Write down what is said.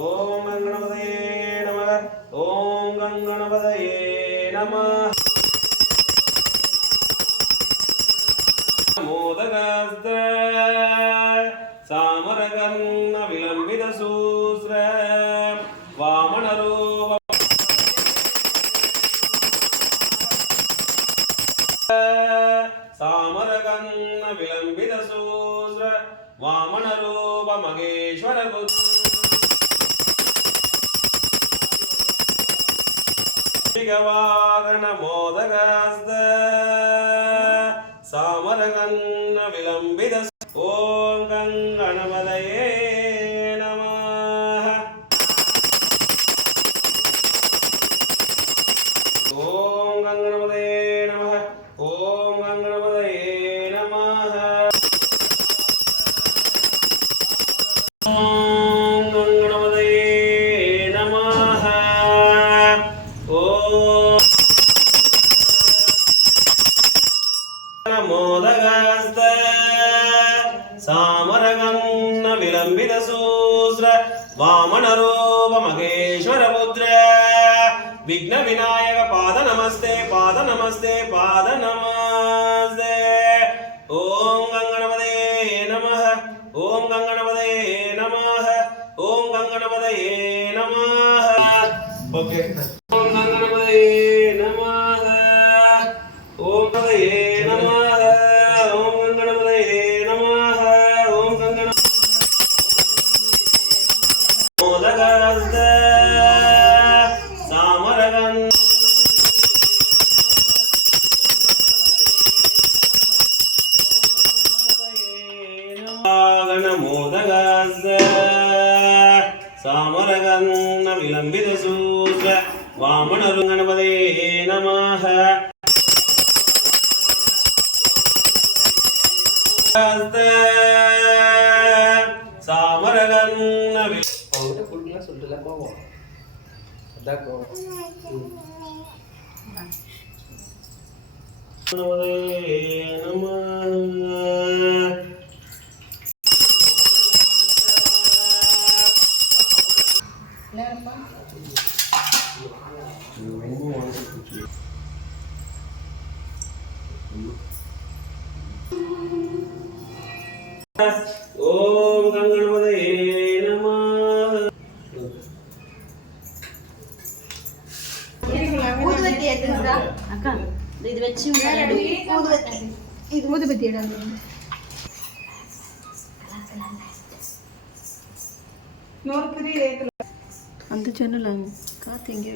ஓம் கணபதயே நமக. ஓம் கணபதயே நமக. மோதகஸ்த சாமரகர்ண விலம்பித சூஸ்ர வாமனரூப சாமரகர்ண விலம்பித சூஸ்ர வாமனரூப மகேஸ்வர வாகன மோதகஸ்த சாமரகர்ண விலம்பித. ஓம் கணபதயே நமः. ஓம் கணபதயே நமः. ஓம் கணபதயே நமः. ஓம் கணபதயே நமः. ஓம் மோதகஸ்த சாமரகர்ண விலம்பித சூஸ்ர வாமனரூப மகேஸ்வர புத்ர விக்ன விநாயக பாத நமஸ்தே பாத நமஸ்தே பாத நமஸ்தே. ஓம் கணபதயே நமः. ஓம் கணபதயே நமः. ஓம் கணபதயே நமः. ஓகே. ஓம் கணபதயே நமः. ஓம் கணபதயே நமः. ஓம் கணபதயே நமः. ஓம் மோதகஸ்த சாமரகர்ண மோதகஸ்த சாமரகர்ண விலம்பித சூஸ்ர வாமனரு கணபதயே நமः. சாமரகர்ண அவங்ககிட்ட ஃபுல்லாம் சொல்லிட்டுல போவோம். அதான் ஓம் கணபதயே நமः. ஊதுபத்தி எடுத்துடா அக்கா. இது வெச்சு ஊதுபத்தி. இது ஊதுபத்தி எடு. நோர் புரிய ஏத்துல அந்த சேனல் காத்து எங்க